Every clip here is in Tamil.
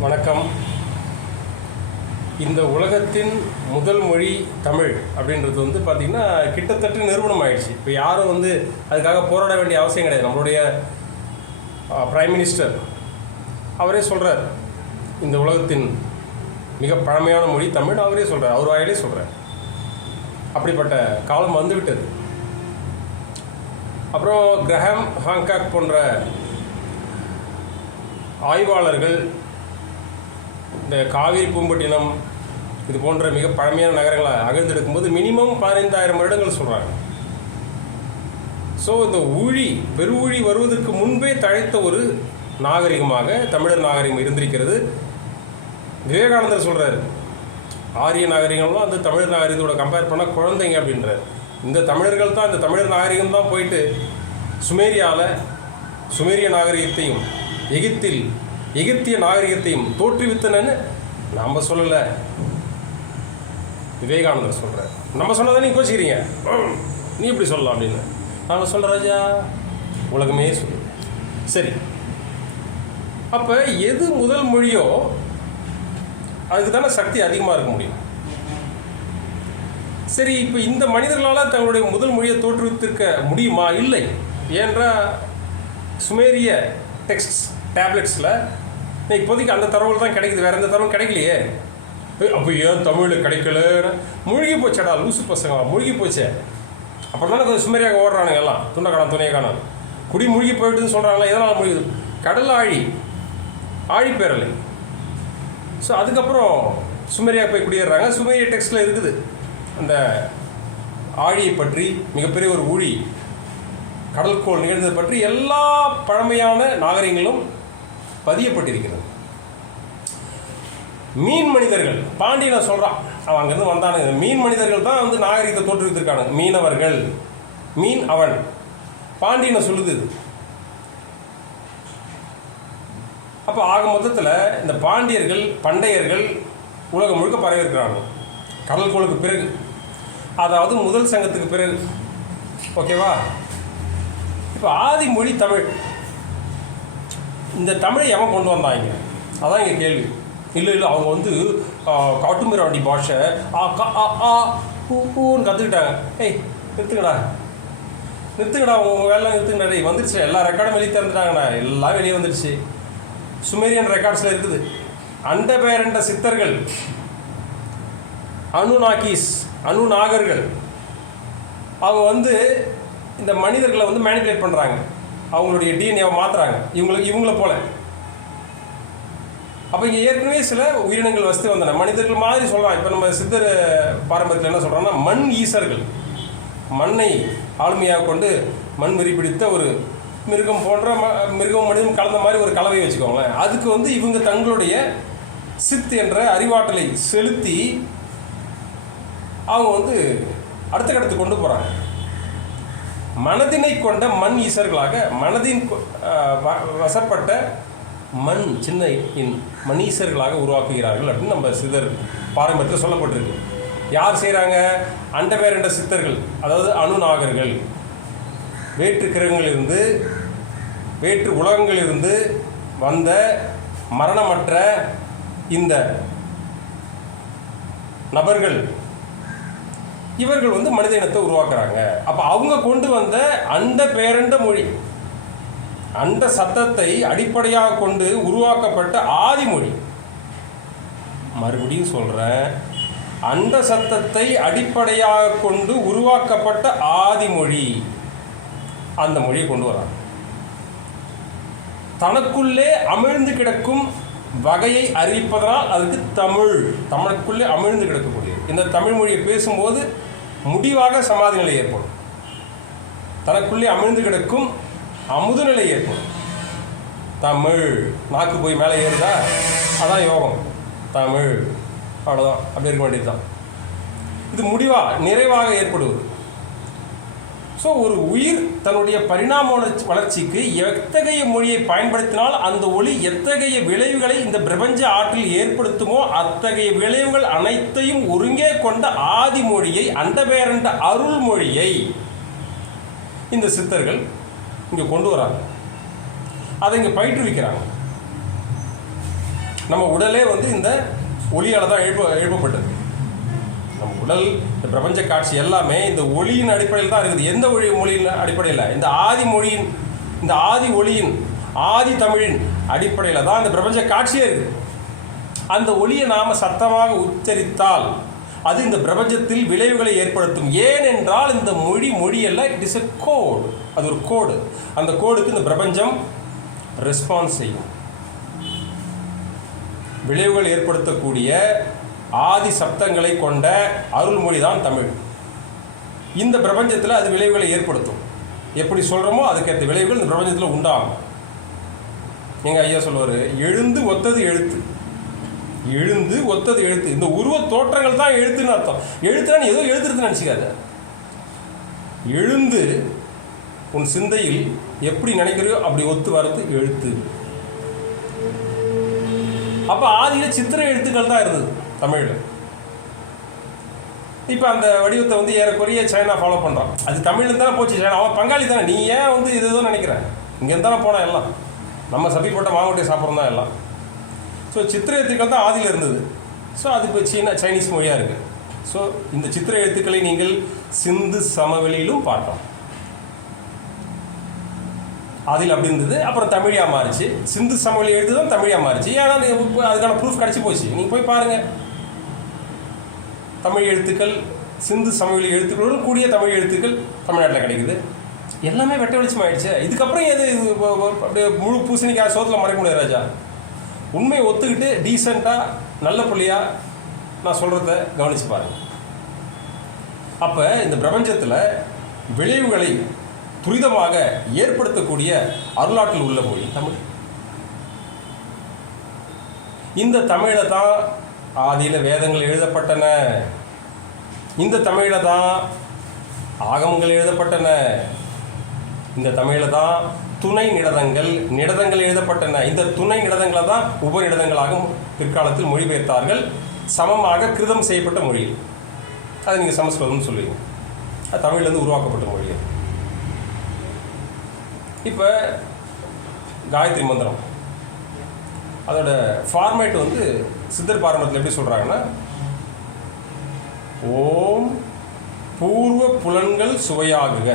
வணக்கம். இந்த உலகத்தின் முதல் மொழி தமிழ் அப்படின்றது வந்து பார்த்திங்கன்னா கிட்டத்தட்ட நிறுவனம் ஆயிடுச்சு. இப்போ யாரும் வந்து அதுக்காக போராட வேண்டிய அவசியம் கிடையாது. நம்மளுடைய பிரைம் மினிஸ்டர் அவரே சொல்கிறார் இந்த உலகத்தின் மிக பழமையான மொழி தமிழ். அவரே சொல்கிறார் அவர் வாயிலே சொல்கிறார் அப்படிப்பட்ட காலம் வந்துவிட்டது. அப்புறம் கிரஹாம் ஹாங்காக் போன்ற ஆய்வாளர்கள் இந்த காவிரி பூம்பட்டினம் இது போன்ற மிக பழமையான நகரங்களை அகழ்ந்தெடுக்கும்போது மினிமம் பதினைந்தாயிரம் வருடங்கள் சொல்கிறாங்க ஸோ இந்த ஊழி பெருவுழி வருவதற்கு முன்பே தழைத்த ஒரு நாகரிகமாக தமிழர் நாகரிகம் இருந்திருக்கிறது. விவேகானந்தர் சொல்கிறாரு ஆரிய நாகரிகம்லாம் அந்த தமிழர் நாகரிகத்தோட கம்பேர் பண்ணால் குழந்தைங்க அப்படின்றார். இந்த தமிழர்கள் தான் இந்த தமிழர் நாகரிகம் தான் போயிட்டு சுமேரியாவில் சுமேரிய நாகரிகத்தையும் எகிப்தில் எகிப்திய நாகரிகத்தையும் தோற்றுவித்தனன்னு நாம் சொல்லலை. விவேகானந்தர் சொல்கிறார் நம்ம சொன்னதை நீ கோச்சிக்கிறீங்க நீ இப்படி சொல்லலாம் அப்படின்னு. நாம் சொல்கிற ராஜா உலகமே சொல்லு. சரி. அப்போ எது முதல் மொழியோ அதுக்கு தானே சக்தி அதிகமாக இருக்க முடியும். சரி இப்போ இந்த மனிதர்களால் தங்களுடைய முதல் மொழியை தோற்றுவித்திருக்க முடியுமா? இல்லை. ஏன்றால் சுமேரிய டெக்ஸ்ட் டேப்லெட்ஸில் இப்போதைக்கு அந்த தரவுகள் தான் கிடைக்குது. வேறு எந்த தரவும் கிடைக்கலையே. அப்போ ஏன் தமிழ் கிடைக்கல? மூழ்கி போச்சடா லூசு பசங்களா மூழ்கி போச்சே. அப்புறம் தானே கொஞ்சம் சுமரியாக ஓடுறானுங்க எல்லாம். துண்டக்கானம் துணையக்கானம் குடி மூழ்கி போயிட்டுன்னு சொல்கிறாங்களா எதனால் மூழ்கிது. கடல் ஆழி ஆழிப்பேரலை. ஸோ அதுக்கப்புறம் சுமரியா போய் குடியேறாங்க சுமேரிய டெக்ஸ்டில் இருக்குது. அந்த ஆழியை பற்றி மிகப்பெரிய ஒரு ஊழி கடல்கோள் நிகழ்ந்தது பற்றி எல்லா பழமையான நாகரிகங்களும் பதியப்பட்டிருக்கிறது. மீன் மனிதர்கள் பாண்டியனை சொல்கிறான் அவன் அங்கேருந்து வந்தானுங்க மீன் மனிதர்கள் தான் வந்து நாகரிகத்தை தோற்றுவித்திருக்கானுங்க மீனவர்கள் மீன் அவன். பாண்டியனை சொல்லுது இது. அப்போ ஆக மொத்தத்தில் இந்த பாண்டியர்கள் பண்டையர்கள் உலகம் முழுக்க பரவி இருக்கிறாங்க கடல்கோளுக்கு பிறகு. அதாவது முதல் சங்கத்துக்கு பிறகு. ஓகேவா? இப்போ ஆதி மொழி தமிழ். இந்த தமிழை எவன் கொண்டு வந்தாங்க அதான் இங்கே கேள்வி. இல்லை இல்லை அவங்க வந்து காட்டுமிராண்டி பாஷை ஆ கா ஆ ஆ ஊ கற்றுக்கிட்டாங்க ஏய் நிறுத்துக்கடா நிறுத்துக்கடா உங்கள் வேலை நிறுத்துக்கடா டேய் வந்துருச்சு. எல்லா ரெக்கார்டும் வெளியே திறந்துட்டாங்கண்ணா எல்லாம் வெளியே வந்துடுச்சு சுமேரியன் ரெக்கார்ட்ஸில் இருக்குது. அண்ட பேரண்ட சித்தர்கள் அனுநாக்கீஸ் அனுநாகர்கள் அவங்க வந்து இந்த மனிதர்களை வந்து மேனிபுலேட் பண்ணுறாங்க அவங்களுடைய டிஎன்ஏவை மாற்றுறாங்க இவங்களுக்கு இவங்கள போல. அப்போ இங்கே ஏற்கனவே சில உயிரினங்கள் வசதி வந்தன. மனிதர்கள் மாதிரி சொல்கிறான் இப்போ நம்ம சித்தர் பாரம்பரியத்தில் என்ன சொல்கிறோம்னா மண் ஈசர்கள். மண்ணை ஆளுமையாக கொண்டு மண் வெறி பிடித்த ஒரு மிருகம் போன்ற ம மிருகம் மனிதன் கலந்த மாதிரி ஒரு கலவையை வச்சுக்கோங்களேன். அதுக்கு வந்து இவங்க தங்களுடைய சித் என்ற அறிவாற்றலை செலுத்தி அவங்க வந்து அடுத்த கட்டத்துக்கு கொண்டு போகிறாங்க மனதினை கொண்ட மண் ஈசர்களாக மனதின் கொ- வ- வசப்பட்ட மண் சின்ன இன் மணீசர்களாக உருவாக்குகிறார்கள் அப்படின்னு நம்ம சிதர் பாரம்பரியத்தில் சொல்லப்பட்டிருக்கு. யார் செய்கிறாங்க அண்டபேரண்ட சித்தர்கள் அதாவது அணுநாகர்கள் வேற்று கிரகங்களிலிருந்து வேற்று உலகங்களிலிருந்து வந்த மரணமற்ற இந்த நபர்கள் இவர்கள் வந்து மனித இனத்தை உருவாக்குறாங்க. அப்போ அவங்க கொண்டு வந்த அந்த பேரண்ட மொழி அந்த சத்தத்தை அடிப்படையாக கொண்டு உருவாக்கப்பட்ட ஆதிமொழி மறுபடியும் சொல்கிறேன் அந்த சத்தத்தை அடிப்படையாக கொண்டு உருவாக்கப்பட்ட ஆதிமொழி அந்த மொழியை கொண்டு வராங்க. தனக்குள்ளே அமிழ்ந்து கிடக்கும் வகையை அறிவிப்பதனால் அதுக்கு தமிழ் தமிழுக்குள்ளே அமிழ்ந்து கிடக்கக்கூடியது. இந்த தமிழ் மொழியை பேசும்போது முடிவாக சமாதி நிலை ஏற்படும். தனக்குள்ளே அமிழ்ந்து கிடக்கும் அமுது நிலை ஏற்படும். தமிழ் நாக்கு போய் மேலே ஏறுதா? அதான் யோகம். தமிழ் அவ்வளோதான் அப்படி இருக்க வேண்டியது தான் இது முடிவாக நிறைவாக ஏற்படுவது. ஸோ ஒரு உயிர் தன்னுடைய பரிணாம வளர்ச்சிக்கு எத்தகைய மொழியை பயன்படுத்தினால் அந்த ஒளி எத்தகைய விளைவுகளை இந்த பிரபஞ்ச ஆற்றில் ஏற்படுத்துமோ அத்தகைய விளைவுகள் அனைத்தையும் ஒருங்கே கொண்ட ஆதி மொழியை அண்டபேரண்ட அருள் மொழியை இந்த சித்தர்கள் இங்கே கொண்டு வராங்க. அதை இங்கே பயிற்றுவிக்கிறாங்க. நம்ம உடலே வந்து இந்த ஒளியால் தான் எழுப்ப எழுப்பப்பட்டது. உடல் இந்த பிரபஞ்ச காட்சி எல்லாமே இந்த ஒளியின் அடிப்படையில் தான் இருக்குது. எந்த ஒளி மொழியின் அடிப்படையில்? இந்த ஆதி மொழியின் இந்த ஆதி ஒளியின் ஆதி தமிழின் அடிப்படையில் தான் இந்த பிரபஞ்ச காட்சியே இருக்குது. அந்த ஒளியை நாம் சத்தமாக உச்சரித்தால் அது இந்த பிரபஞ்சத்தில் விளைவுகளை ஏற்படுத்தும். ஏனென்றால் இந்த மொழி மொழியல்ல இட் இஸ் எ கோடு அது ஒரு கோடு அந்த கோடுக்கு இந்த பிரபஞ்சம் ரெஸ்பான்ஸ் செய்யும். விளைவுகள் ஏற்படுத்தக்கூடிய ஆதி சப்தங்களை கொண்ட அருள்மொழி தான் தமிழ். இந்த பிரபஞ்சத்தில் அது விளைவுகளை ஏற்படுத்தும். எப்படி சொல்கிறோமோ அதுக்கேற்ற விளைவுகள் இந்த பிரபஞ்சத்தில் உண்டாகும். எங்கள் ஐயா சொல்லுவார் எழுந்து ஒத்தது எழுத்து. எழுந்து ஒத்தது எழுத்து. இந்த உருவ தோற்றங்கள் தான் எழுத்துன்னு அர்த்தம். எழுத்துனா ஏதோ எழுத்துறது நினச்சிக்காத. எழுந்து உன் சிந்தையில் எப்படி நினைக்கிறியோ அப்படி ஒத்து வர்றது எழுத்து. அப்போ ஆதியில் சித்திர எழுத்துக்கள் தான் இருந்தது. தமிழில் இப்போ அந்த வடிவத்தை வந்து ஏறக்குறைய சைனா ஃபாலோ பண்ணுறான் அது தமிழ்ல தானே போச்சு சைனா அவன் பங்காளி தானே. நீ ஏன் வந்து இது நினைக்கிறேன் நினைக்கிற? இங்கேருந்து தானே போனால் எல்லாம். நம்ம சபி போட்ட மாங்கொட்டையை சாப்பிட்றோம் தான் எல்லாம். ஸோ சித்திர எழுத்துக்கள் தான் ஆதியில் இருந்தது. ஸோ அது இப்போ சீனா சைனீஸ் மொழியாக இருக்குது ஸோ இந்த சித்திர எழுத்துக்களை நீங்கள் சிந்து சமவெளியிலும் பார்க்கலாம். ஆதியில் அப்படி இருந்தது. அப்புறம் தமிழியாக மாறிச்சு. சிந்து சமவெளி எழுதுதான் தமிழியாக மாறிச்சு. ஏன்னா அதுக்கான ப்ரூஃப் கிடச்சி போச்சு. நீங்கள் போய் பாருங்கள் தமிழ் எழுத்துக்கள் சிந்து சமவெளி எழுத்துக்களோடு கூடிய தமிழ் எழுத்துக்கள் தமிழ்நாட்டில் கிடைக்குது. எல்லாமே வெட்ட வெளிச்சம் ஆயிடுச்சு. இதுக்கப்புறம் எது அப்படியே முழு பூசணிக்காய் சோத்தில் மறைக்க முடியாது ராஜா. உண்மையை ஒத்துக்கிட்டு டீசெண்டாக நல்ல புள்ளியா நான் சொல்கிறத கவனித்து பாருங்க. அப்போ இந்த பிரபஞ்சத்தில் விளைவுகளை துரிதமாக ஏற்படுத்தக்கூடிய அருளாற்றில் உள்ள மொழி தமிழ். இந்த தமிழை தான் ஆதியில் வேதங்கள் எழுதப்பட்டன. இந்த தமிழில் தான் ஆகமங்கள் எழுதப்பட்டன. இந்த தமிழில் தான் துணை நிடதங்கள் நிடதங்கள் எழுதப்பட்டன. இந்த துணை நிடதங்களை தான் உபநிடதங்களாக பிற்காலத்தில் மொழிபெயர்த்தார்கள். சமமாக கிருதம் செய்யப்பட்ட மொழி. அதை நீங்கள் சமஸ்கிருதம்னு சொல்லுவீங்க. அது தமிழ்லேருந்து உருவாக்கப்பட்ட மொழி. இப்போ காயத்ரி மந்திரம். அதோட ஃபார்மேட் வந்து சித்தர் பாரம்பரியத்தில் எப்படி சொல்கிறாங்கன்னா ஓம் பூர்வ புலன்கள் சுவையாகுக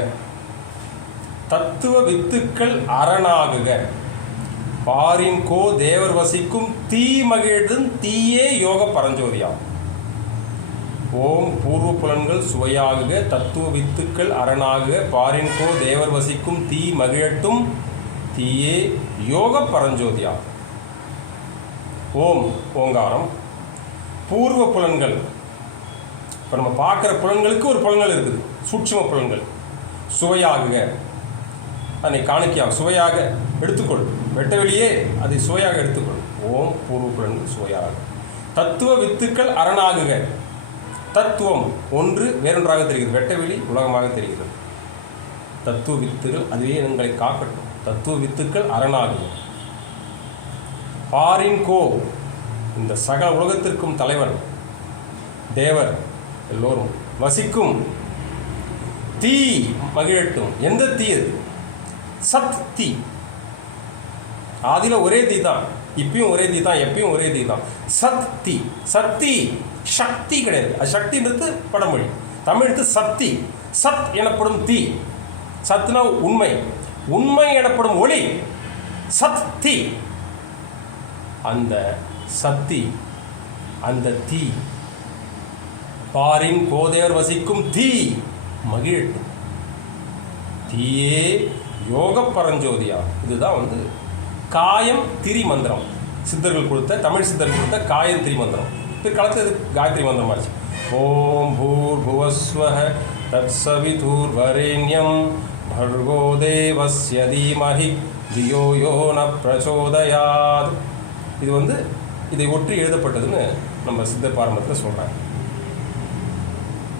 தத்துவ வித்துக்கள் அரணாகுக பாரின் கோ தேவர் வசிக்கும் தீ மகிழும் தீயே யோக பரஞ்சோதியாம். ஓம் பூர்வ புலன்கள் சுவையாகுக தத்துவ வித்துக்கள் அரணாகுக பாரின் கோ தேவர் வசிக்கும் தீ மகிழட்டும் தீயே யோக பரஞ்சோதியாகும் ஓம் ஓங்காரம். பூர்வ புலன்கள். இப்போ நம்ம பார்க்குற புலன்களுக்கு ஒரு புலன்கள் இருக்குது. சூட்சும புலன்கள். சுவையாகுக. அதனை காணிக்கையாக சுவையாக எடுத்துக்கொள். வெட்ட வெளியே அதை சுவையாக எடுத்துக்கொள். ஓம் பூர்வ புலன்கள் சுவையாக. தத்துவ வித்துக்கள் அரணாகுக. தத்துவம் ஒன்று வேறொன்றாக தெரிகிறது. வெட்டவெளி உலகமாக தெரிகிறது. தத்துவ வித்துகள் அதுவே எங்களை காக்கட்டும். தத்துவ வித்துக்கள் அரணாகுக. பாரின்கோ இந்த சகல உலகத்திற்கும் தலைவன் தேவர் எல்லோரும். வசிக்கும் தீ மகிழட்டும். எந்த தீ அது? சத் தீ. ஆதியில் ஒரே தீ தான். இப்பயும் ஒரே தீ தான் எப்பயும் ஒரே தீ தான். சத் தீ. சக்தி சக்தி கிடையாது. அது சக்தின்றது படமொழி தமிழுக்கு சக்தி சத் எனப்படும் தீ. சத்னா உண்மை. உண்மை எனப்படும் ஒளி. சத் தீ. அந்த சக்தி அந்த தீ பாரின் கோதேவர் வசிக்கும் தீ மகிழட்டும் தீயே யோக பரஞ்சோதியா இதுதான் வந்து காயம் திரி மந்திரம் சித்தர்கள் கொடுத்த தமிழ் சித்தர்கள் கொடுத்த காயம் திரி மந்திரம் பிற்காலத்தில் இது காயத்ரி மந்திரம் ஆச்சு ஓம் பூர் புவஸ்வஹ தத் சவிதூர் வரேண்யம் भर्गो देवस्य धीमहि धियो யோ ந பிரச்சோதயாத் இது வந்து இதை ஒற்றி எழுதப்பட்டதுன்னு நம்ம சித்த பாரம்பரியத்தில் சொல்கிறாங்க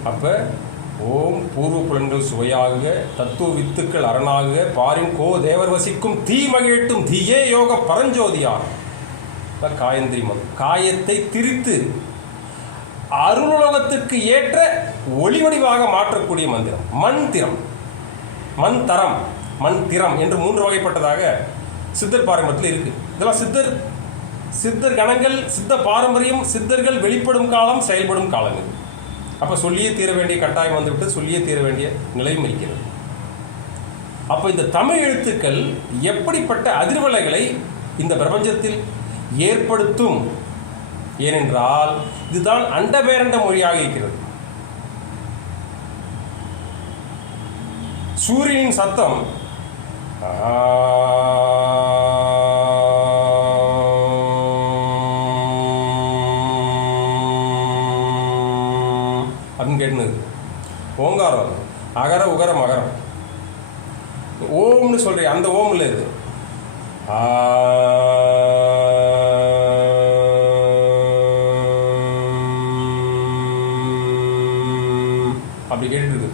அப்போ ஓம் பூர்வ புலன்கள் சுவையாகுக தத்துவ வித்துக்கள் அரணாக பாரின் கோ தேவர் வசிக்கும் தீ மகிழட்டும் தீயே யோக பரஞ்சோதியா காயந்திரி மதம். காயத்தை திரித்து அருளுலகத்திற்கு ஏற்ற ஒளிவடிவாக மாற்றக்கூடிய மந்திரம். மண் திறம். மண் தரம். மண் திறம் என்று மூன்று வகைப்பட்டதாக சித்தர் பாரம்பரியத்தில் இருக்குது இதெல்லாம் சித்தர் சித்தர் கணங்கள் சித்த பாரம்பரியம் சித்தர்கள் வெளிப்படும் காலம் செயல்படும் காலங்கள் அப்போ சொல்லியே தீர வேண்டிய கட்டாயம் வந்துவிட்டு சொல்லியே தீர வேண்டிய நிலையும் இருக்கிறது. அப்போ இந்த தமிழ் எழுத்துக்கள் எப்படிப்பட்ட அதிர்வலைகளை இந்த பிரபஞ்சத்தில் ஏற்படுத்தும்? ஏனென்றால் இதுதான் அண்டபேரண்ட மொழியாக இருக்கிறது. சூரியனின் சத்தம் அப்படின்னு கேட்டுனது. ஓங்காரம். அகர உகர மகரம். ஓம்னு சொல்கிற அந்த ஓம் இல்லை இது. ஆ அப்படி கேட்டுருது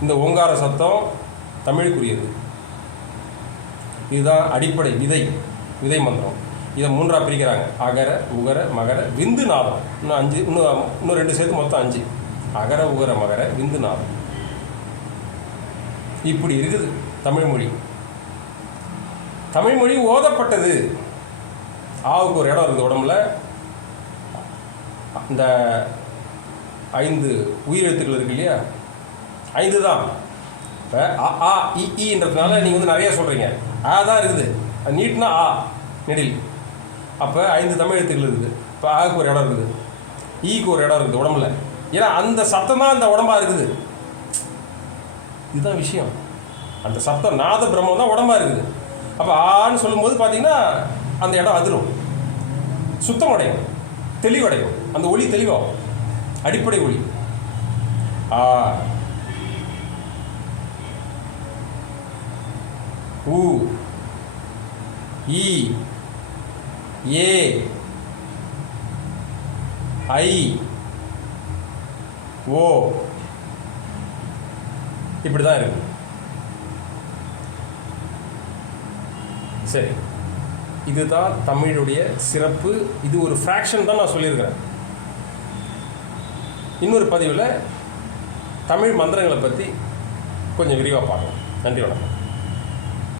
இந்த ஓங்கார சத்தம் தமிழுக்குரியது. இதுதான் அடிப்படை விதை விதை மந்திரம். இதை மூன்றாக பிரிக்கிறாங்க. அகர உகர மகர விந்து நாதம் இன்னும் அஞ்சு இன்னும் இன்னும் ரெண்டு சேர்த்து மொத்தம் அஞ்சு. அகர உகர மகர விந்து நாதம் இப்படி இருக்குது தமிழ்மொழி தமிழ்மொழி ஓதப்பட்டது. ஆவுக்கு ஒரு இடம் இருக்குது உடம்புல. இந்த ஐந்து உயிரெழுத்துக்கள் இருக்கு இல்லையா? ஐந்து தான். இப்போ அ ஆ இ நீங்கள் வந்து நிறைய சொல்கிறீங்க ஆ தான் இருக்குது. அது நீட்னா ஆ நெடில். அப்போ ஐந்து தமிழ் எழுத்துக்கள் இருக்குது. இப்போ ஆக்கு ஒரு இடம் இருக்குது. ஈக்கு ஒரு இடம் இருக்குது உடம்புல. ஏன்னா அந்த சத்தம் தான் அந்த உடம்பா இருக்குது. இதுதான் விஷயம். அந்த சத்தம் நாத பிரம்மம் தான் உடம்பா இருக்குது. அப்போ ஆன்னு சொல்லும்போது பார்த்தீங்கன்னா அந்த இடம் அதிரும். சுத்தம் அடையும் தெளிவடையும். அந்த ஒளி தெளிவாகும். அடிப்படை ஒளி. ஆ. ஊ. ஈ. ஏ. ஐ. ஓ. இப்படி தான் இருக்கு. சரி. இதுதான் தமிழுடைய சிறப்பு. இது ஒரு ஃப்ராக்ஷன் தான் நான் சொல்லியிருக்கிறேன். இன்னொரு பதிவில் தமிழ் மந்திரங்களை பற்றி கொஞ்சம் விரிவாக பார்க்கலாம். நன்றி வணக்கம்.